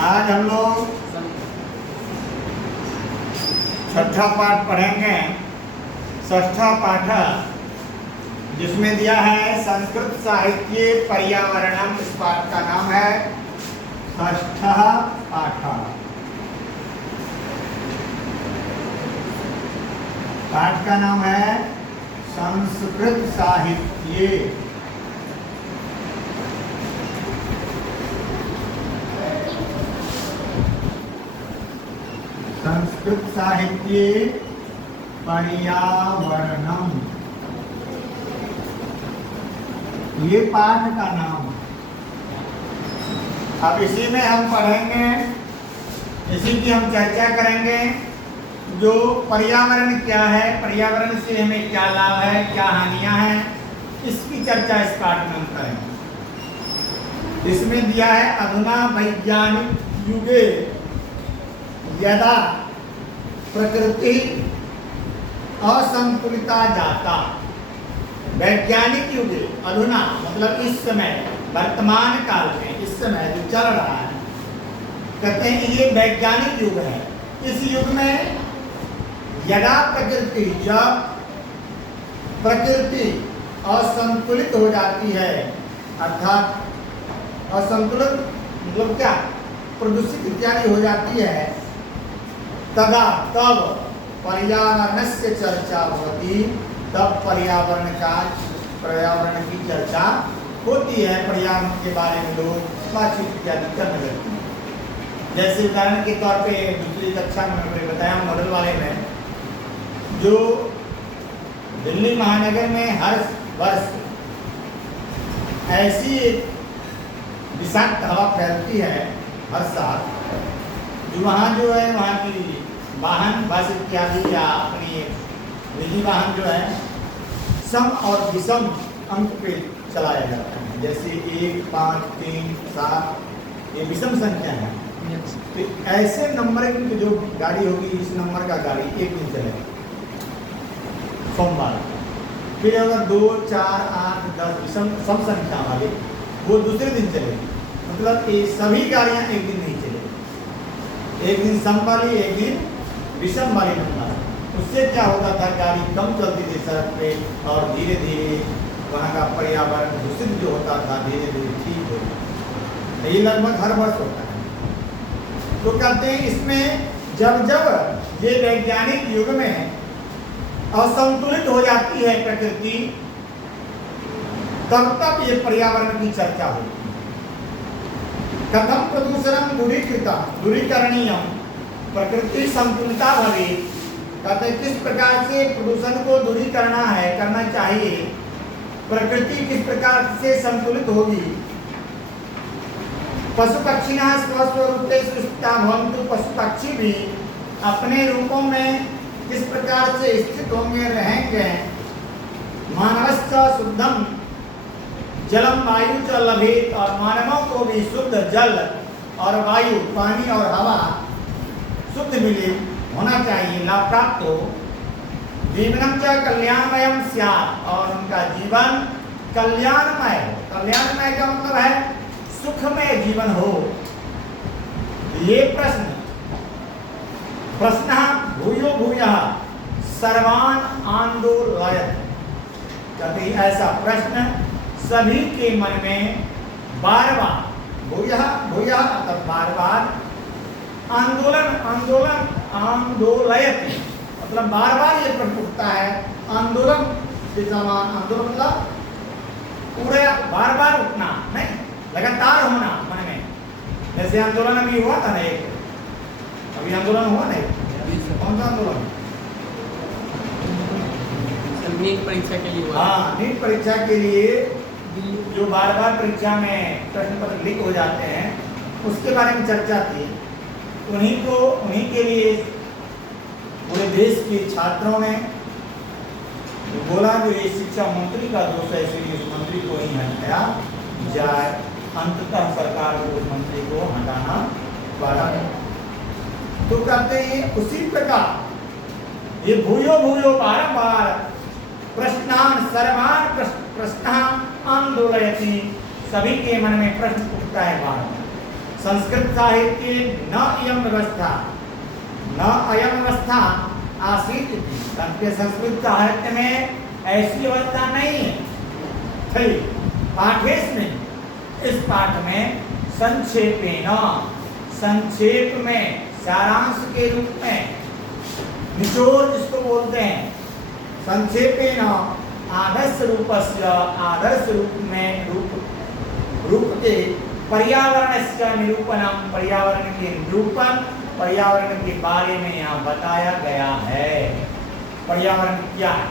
आज हम लोग छठा पाठ पढ़ेंगे। षष्ठा पाठ जिसमें दिया है संस्कृत साहित्य पर्यावरणम। इस पाठ का नाम है षष्ठा पाठ। पाठ का नाम है संस्कृत साहित्य। संस्कृत साहित्य पर्यावरणम, ये पाठ का नाम। अब इसी में हम पढ़ेंगे, इसी की हम चर्चा करेंगे। जो पर्यावरण क्या है, पर्यावरण से हमें क्या लाभ है, क्या हानियां हैं, इसकी चर्चा इस पाठ में हम करेंगे। इसमें दिया है अधुना वैज्ञानिक युगे यदा प्रकृति असंतुलिता जाता। वैज्ञानिक युग, अधुना मतलब इस समय, वर्तमान काल में, इस समय जो चल रहा है, कहते हैं ये वैज्ञानिक युग है। इस युग में यदा प्रकृति, जब प्रकृति असंतुलित हो जाती है, अर्थात असंतुलित मतलब क्या, प्रदूषित इत्यादि हो जाती है, तदा तब पर्यावरण से चर्चा होती। तब पर्यावरण की चर्चा होती है। पर्यावरण के बारे में लोग बातचीत इत्यादि करने लगते हैं। जैसे उदाहरण के तौर पे दूसरी कक्षा में मैंने बताया, मॉडल वाले में जो दिल्ली महानगर में हर वर्ष ऐसी विषाक्त हवा फैलती है हर साल, जो वहाँ जो है, वहाँ की वाहन बस इत्यादि या अपनी निजी वाहन जो है सम और विषम अंक पे चलाया जाता है। जैसे 1, 5, 3, 7 ये विषम संख्या है। तो ऐसे नंबर की जो गाड़ी होगी, इस नंबर का गाड़ी एक दिन चलेगा सोमवार। फिर अगर 2, 4, 8, 10 विषम सम संख्या वाले, वो दूसरे दिन चलेगी। मतलब ये सभी गाड़ियाँ एक दिन नहीं चलेगी। एक दिन सम वाली, एक दिन विषम वाली नंबर। उससे क्या होता था, गाड़ी कम चलती थी सड़क पे, और धीरे धीरे वहाँ का पर्यावरण दूषित जो होता था धीरे धीरे ठीक हो जाता। ये लगभग हर वर्ष होता है। तो कहते हैं इसमें जब जब ये वैज्ञानिक युग में असंतुलित हो जाती है प्रकृति, तब तब ये पर्यावरण की चर्चा होती है। कथम प्रदूषणम दूरीकरणीयम प्रकृति संतुलिता भवे। कहते किस प्रकार से प्रदूषण को दूरी करना है, करना चाहिए, प्रकृति किस प्रकार से संतुलित होगी। पशु पक्षिणा स्वस्वरूपे सृष्टा भवन्तु। पशु पक्षी भी अपने रूपों में किस प्रकार से स्थित होंगे, रहेंगे। मानवश्च शुद्धम जलम वायु च लभेत। और मानवों को भी शुद्ध जल और वायु, पानी और हवा शुद्ध मिले, होना चाहिए, लाभ प्राप्त हो। जीवनम च कल्याणमयम स्यात्। और उनका जीवन कल्याणमय हो। कल्याणमय का मतलब है सुखमय जीवन हो। ये प्रश्न भूयो भूयः सर्वान आंदोलयत्। कभी ऐसा प्रश्न सभी के मन में बार बार, भूयः भूयः अर्थात बार बार, आंदोलयति मतलब बार बार ये प्रश्न उठता है। आंदोलन के समान, आंदोलन मतलब पूरे बार बार उठना नहीं, लगातार होना मन में। जैसे आंदोलन अभी हुआ था ना, एक अभी आंदोलन हुआ नहीं, कौन सा आंदोलन? नीट परीक्षा के लिए हुआ। हाँ, नीट परीक्षा के लिए जो बार बार परीक्षा में प्रश्न पत्र लीक हो जाते हैं, उसके बारे में चर्चा थी। उन्हीं के लिए पूरे देश के छात्रों ने बोला जो ये शिक्षा मंत्री का दोष है, इसलिए उस मंत्री को ही हटाया जाए। अंततः सरकार को उस मंत्री को हटाना पड़ा। तो कहते हैं उसी प्रकार ये भूयो भूयो बारंबार प्रश्नान सर्वान प्रश्नान आंदोलयति। सभी के मन में प्रश्न उठता है बार बार। संस्कृत साहित्ये न इयं व्यवस्था आसीत् इति। संस्कृत साहित्य में ऐसी व्यवस्था नहीं है। पाठेस्मिन्, इस पाठ में संक्षेप में सारांश के रूप में, निचोड़ जिसको बोलते हैं, संक्षेपेण आदर्श रूप के पर्यावरणस्य निरूपणम, पर्यावरण के निरूपण, पर्यावरण के बारे में यहाँ बताया गया है। पर्यावरण क्या है?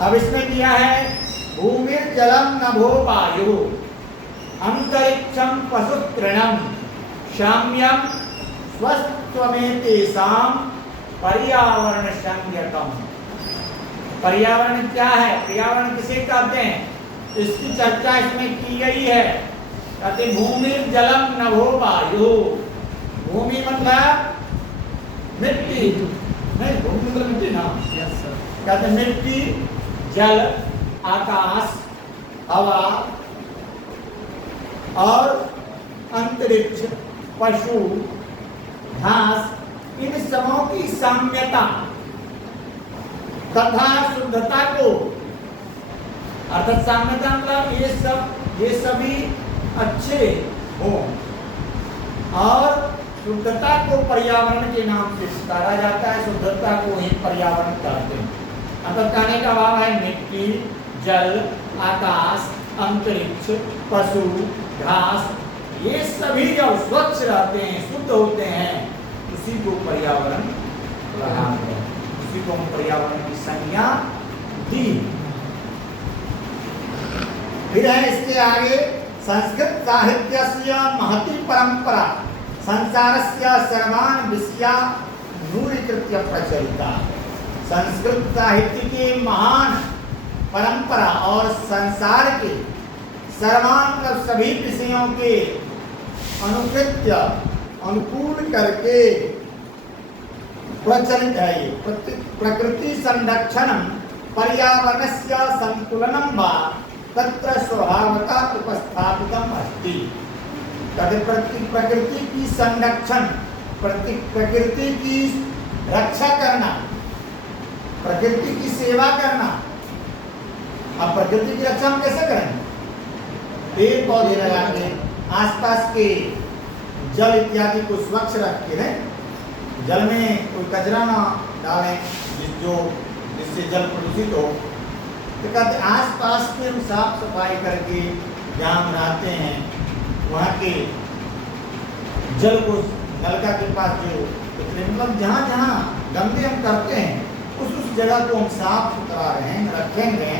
अब इसमें दिया है भूमिर्जलम नभो वायु अंतरिक्षम पशु तृणम शाम्यम स्वस्त्वमेतेषां पर्यावरण संज्ञकम। पर्यावरण क्या है? पर्यावरण किसे कहते हैं? इसकी चर्चा इसमें की गई है। कहते भूमि जलम नभो वायु। भूमि मतलब मिट्टी, नहीं भूमि मतलब मिट्टी ना, कहते मिट्टी, जल, आकाश, हवा और अंतरिक्ष, पशु, घास, इन सबों की साम्यता तथा शुद्धता को, अर्थात साम्यता मतलब ये सभी अच्छे हो और शुद्धता को पर्यावरण के नाम से पुकारा जाता है। शुद्धता को ही पर्यावरण कहते हैं। अर्थात कहने का भाव है मिट्टी, जल, आकाश, अंतरिक्ष, पशु, घास, ये सभी जब स्वच्छ रहते हैं, शुद्ध होते हैं, उसी को पर्यावरण कहा है। उसी को हम पर्यावरण की संज्ञा दी। फिर है इसके आगे संस्कृत साहित्यस्य महती परंपरा संसारस्य सर्वान् विषयान् दूरीकृत्य प्रचलिता। संस्कृत साहित्य की महान परंपरा और संसार के सर्वान सभी विषयों के अनुकूल करके प्रचलित है। प्रकृति संरक्षणम पर्यावरणस्य संतुलनम वा तत्र स्वभावतः उपस्थापितम अस्ति। प्रकृति की संरक्षण, प्रकृति की रक्षा करना, प्रकृति की सेवा करना। अब प्रकृति की रक्षा हम कैसे करें? पेड़ पौधे लगा के, आसपास के जल इत्यादि को स्वच्छ रख के, जल में कोई कचरा ना डालें जिससे जल प्रदूषित हो। तो कहते आसपास के हम साफ सफाई करके जहाँ हम रहते हैं वहाँ के जल को नलका के पास जो मतलब जहाँ जहाँ गंदे हम करते हैं उस जगह को हम साफ सुथरा रखेंगे।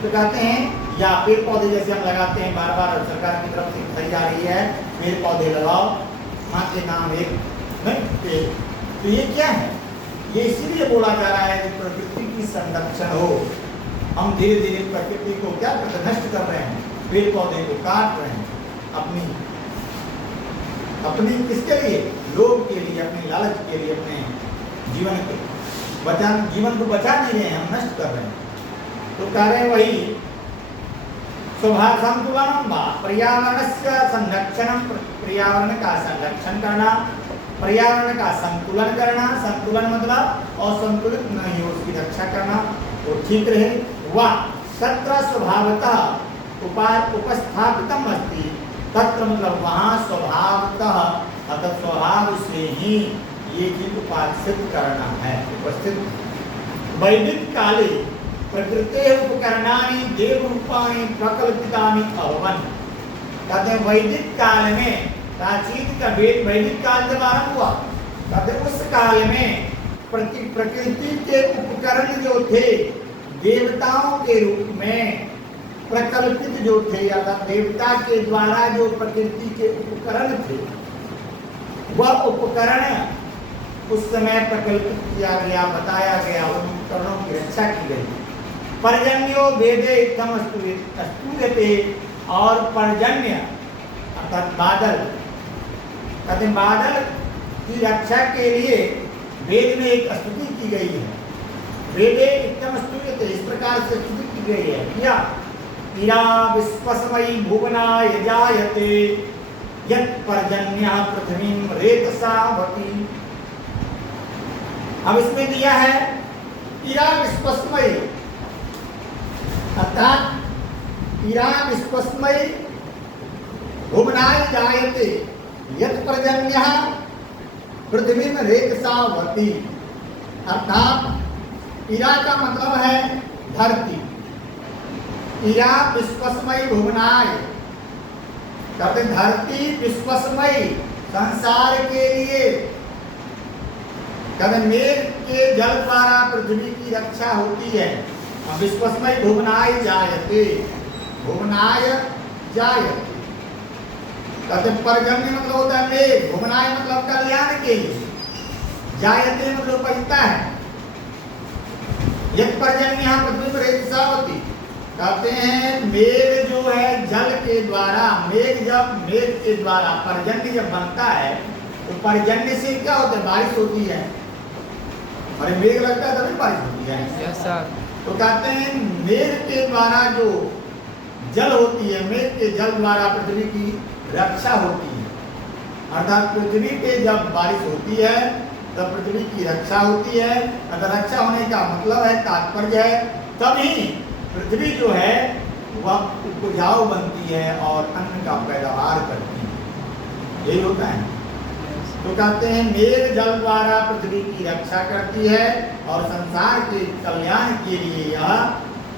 तो कहते हैं या पेड़ पौधे जैसे हम लगाते हैं, बार बार सरकार की तरफ से कही जा रही है पेड़ पौधे लगाओ, माँ के नाम एक पेड़। तो ये क्या है? ये इसीलिए बोला जा रहा है कि प्रकृति की संरक्षण हो। हम धीरे धीरे प्रकृति को क्या करते, नष्ट कर रहे हैं, पेड़ पौधे को काट रहे हैं अपनी किसके लिए? लोभ के लिए, अपने लालच के लिए, अपने जीवन को बचा नहीं रहे हैं, हम नष्ट कर रहे हैं। तो कह रहे हैं वही स्वभाव संतुलनम वा पर्यावरणस्य संरक्षणम, पर्यावरण का संरक्षण करना, पर्यावरण का संतुलन करना। संतुलन मतलब असंतुलित नहीं हो, उसकी रक्षा करना, वो ठीक रहे। वा तत्र स्वभावतः उपस्थापितम अस्ति। तत्र मतलब वहाँ स्वभावतः, अतः स्वभाव से ही ये चीज उपासित करना है, उपस्थित। वैदिक काले प्रकृते उपकरणानि देव रूपाणि प्रकल्पितानि अभवन्। कहते हैं वैदिक काल में, प्राचीन का वैदिक काल जब आरंभ हुआ, कहते उस काल में प्रकृति के उपकरण जो थे देवताओं के रूप में प्रकल्पित जो थे, अर्थात देवता के द्वारा जो प्रकृति के उपकरण थे, वह उपकरण उस समय प्रकल्पित किया गया, बताया गया, उन उपकरणों की रक्षा की गई। पर्जन्यो वेदे इत्थम स्तूयते, और पर्जन्य अर्थात बादल, कहते बादल की रक्षा के लिए वेद में एक स्तुति की गई है। वेदे इत्थम स्तूयते, इस प्रकार से स्तुति की गई है। क्या? इरा विश्वस्मयी भुवना यजायते यत् पर्जन्यः पृथ्वीं रेतसावती। अब इसमें दिया है इरा विश्वस्मय, अर्थात इरा विश्वस्मय भुवनाय जायते यत् पर्जन्यः पृथ्वीं रेतसावती। अर्थात इरा का मतलब है धरती। इरा विश्वस्मय भुवनाय, कहते धरती विश्वस्मय संसार के लिए, कहते मेघ के जल द्वारा पृथ्वी की रक्षा होती है। विश्वस्मय भुवनाय जायते, भुवनाय जायते, कहते पर्जन्य मतलब होता है मेघ, भुवनाय मतलब कल्याण के लिए, जायते मतलब बचता है। यत् पर्जन्यः पृथ्वी रेतसावती, कहते हैं मेघ जो है जल के द्वारा, मेघ के द्वारा पर्जन्य जब बनता है तो पर्जन्य से क्या होता है, बारिश होती है। और मेघ लगता है तभी बारिश होती है। Yes sir. तो कहते हैं मेघ के द्वारा जो जल होती है, मेघ के जल द्वारा पृथ्वी की रक्षा होती है। अर्थात पृथ्वी पे जब बारिश होती है तब पृथ्वी की रक्षा होती है। अगर रक्षा होने का मतलब है, तात्पर्य है, तभी पृथ्वी जो है वह उपजाऊ बनती है और अन्न का पैदावार करती है। यही होता है। तो कहते हैं मेघ जल द्वारा पृथ्वी की रक्षा करती है और संसार के कल्याण के लिए यह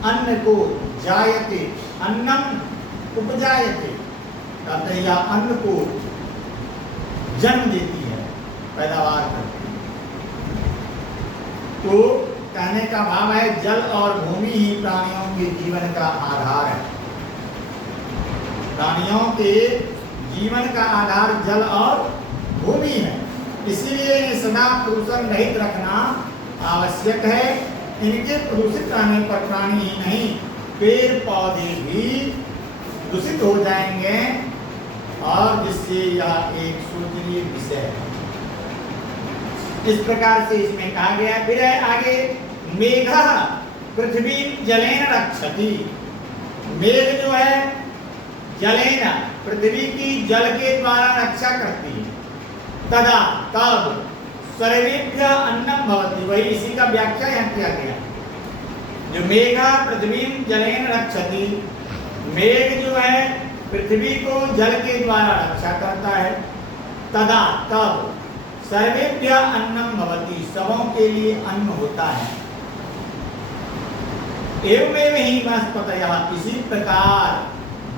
अन्न को जायते, अन्नम उपजायते, कहते हैं यह अन्न को जन्म देती है, पैदावार करती है। तो कहने का भाव है जल और भूमि ही प्राणियों के जीवन का आधार है। प्राणियों के जीवन का आधार जल और भूमि है, इसलिए इन्हें सदा प्रदूषण रहित रखना आवश्यक है। इनके प्रदूषित रहने पर प्राणी ही नहीं, पेड़ पौधे भी दूषित हो जाएंगे और जिससे यह एक शोचनीय विषय है। इस प्रकार से इसमें कहा गया। फिर है आगे, मेघः पृथ्वी जलेन रक्षति। मेघ जो है जलेन, पृथ्वी की जल के द्वारा रक्षा करती है। तदा तब सर्वेभ्य अन्नम भवति, वही इसी का व्याख्या यहाँ किया गया। जो मेघा पृथ्वी जलेन रक्षति, मेघ जो है पृथ्वी को जल के द्वारा रक्षा करता है। तदा तब सर्वेभ्य अन्नम भवति, सबों के लिए अन्न होता है। एवमेव ही वनस्पतयः, इसी प्रकार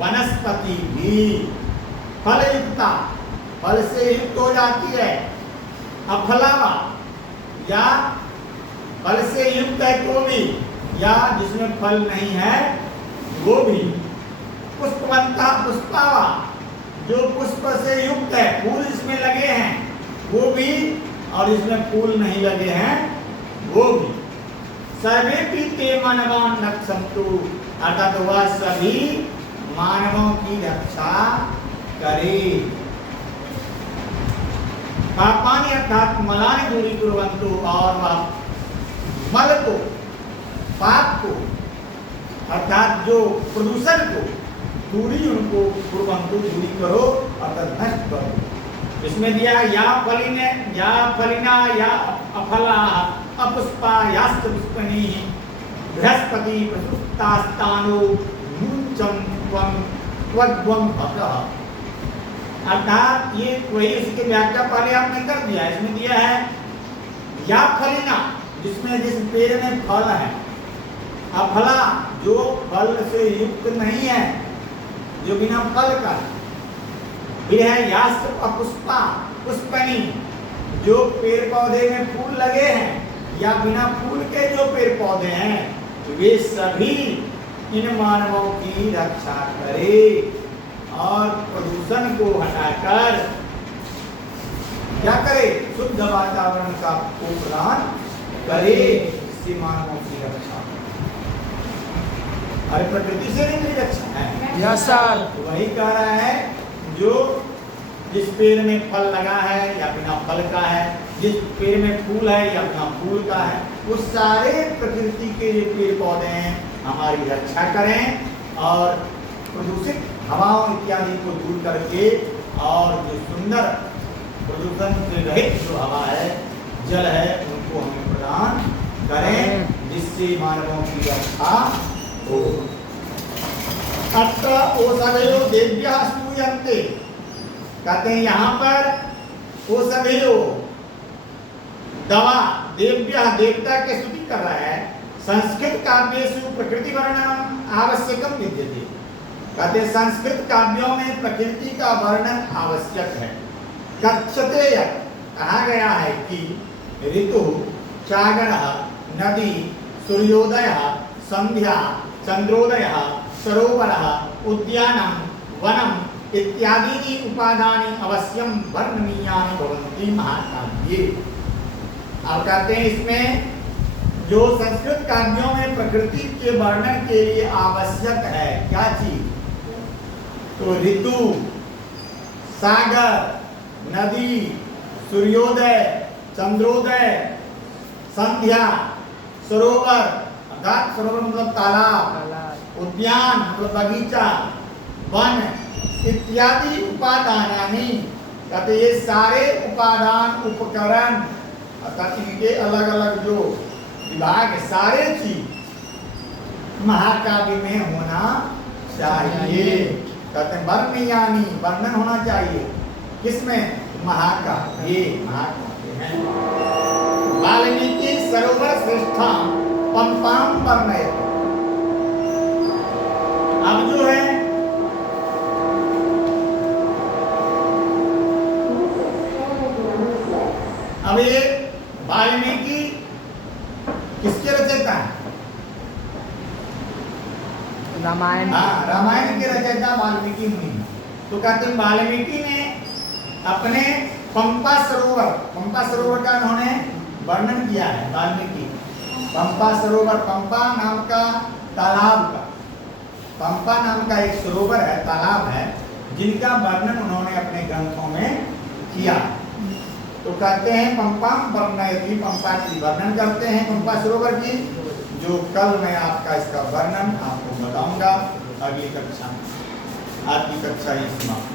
वनस्पति भी फलयुक्ता, फल से युक्त हो जाती है। अफलावा, या फल से युक्त है तो भी, या जिसमें फल नहीं है वो भी। पुष्पवंता पुष्पावा, जो पुष्प से युक्त है, फूल इसमें लगे हैं वो भी, और इसमें फूल नहीं लगे हैं वो भी। सर्वेपि ते मानवान् रक्षन्तु, अर्थात वह सभी मानवों की रक्षा करे। पापानि अर्थात मलानि दूरीकुर्वन्तु, और वह मल को, पाप को, अर्थात जो प्रदूषण को, दूरी उनको कुर्वन्तु, दूरी करो अर्थात नष्ट करो। इसमें दिया या फलिने, या फलिना, या अफला, अपुष्पा, यास्त पुष्पनी, बृहस्पति प्रसुप्तास्तानो मुंचम त्वं त्वद्वं भक्तः। अर्थात ये वही उसकी व्याख्या पहले आपने कर दिया। इसमें दिया है या फलिना, जिसमें जिस पेड़ में फल है, अफला, जो फल से युक्त नहीं है, जो बिना फल का है। फिर है यास्त अपुष्पा पुष्पनी, जो पेड़ पौधे में फूल लगे हैं या बिना फूल के जो पेड़ पौधे हैं, वे सभी इन मानवों की रक्षा करे और प्रदूषण को हटाकर क्या करे, शुद्ध वातावरण का प्रदान करे, इससे मानवों की रक्षा। अरे प्रकृति से नहीं रक्षा है। Yes sir. वही कह रहा है जो जिस पेड़ में फल लगा है या बिना फल का है, जिस पेड़ में फूल है या बिना फूल का है, वो सारे प्रकृति के जो पेड़ पौधे हैं हमारी रक्षा करें और प्रदूषित हवाओं इत्यादि को दूर करके और जो सुंदर प्रदूषण से रहित जो हवा है, जल है, उनको हमें प्रदान करें, जिससे मानवों की रक्षा हो। अत्र ओषधयो देव्यः स्तूयन्ते, कहते हैं यहाँ पर ओषधयो दवा देव्यः देवता के स्तुति कर रहा है। संस्कृत काव्येषु प्रकृति वर्णनम आवश्यकम विद्यते, कहते संस्कृत काव्यों में प्रकृति का वर्णन आवश्यक है। कथ्यते कहा गया है कि ऋतु, सागरः, नदी, सूर्योदयः, संध्या, चंद्रोदयः, सरोवरः, उद्यानं, वनम इत्यादि उपादानि अवश्यम वर्णनीयानि भवन्ति महाकाव्ये। अब कहते हैं इसमें जो संस्कृत काव्यों में प्रकृति के वर्णन के लिए आवश्यक है क्या चीज, तो ऋतु, सागर, नदी, सूर्योदय, चंद्रोदय, संध्या, सरोवर अर्थात सरोवर मतलब तालाब, उद्यान मतलब बगीचा, वन इत्यादि उपादानानि, कहते ये सारे उपादान उपकरण अर्थात इनके अलग अलग जो विभाग सारे चीज महाकाव्य में होना चाहिए। कहते हैं वर्णनीयानि, वर्णन होना चाहिए किसमें, महाकाव्य, महाकाव्य है। वाल्मीकि सरोवर श्रेष्ठाम पंपाम वर्णयति। अब जो है अब ये वाल्मीकि किसके रचयिता है, रामायण। हाँ, रामायण के रचयिता वाल्मीकि मुनि। तो कहते हैं वाल्मीकि ने अपने पंपा सरोवर का उन्होंने वर्णन किया है। वाल्मीकि पंपा सरोवर, पंपा नाम का तालाब का, पंपा नाम का एक सरोवर है, तालाब है, जिनका वर्णन उन्होंने अपने ग्रंथों में किया। तो कहते हैं पंपाम वर्णयति, पंपा की वर्णन करते हैं, पंपा सरोवर की, जो कल मैं आपका इसका वर्णन आपको बताऊंगा अगली कक्षा में। आज की कक्षा ही समाप्त।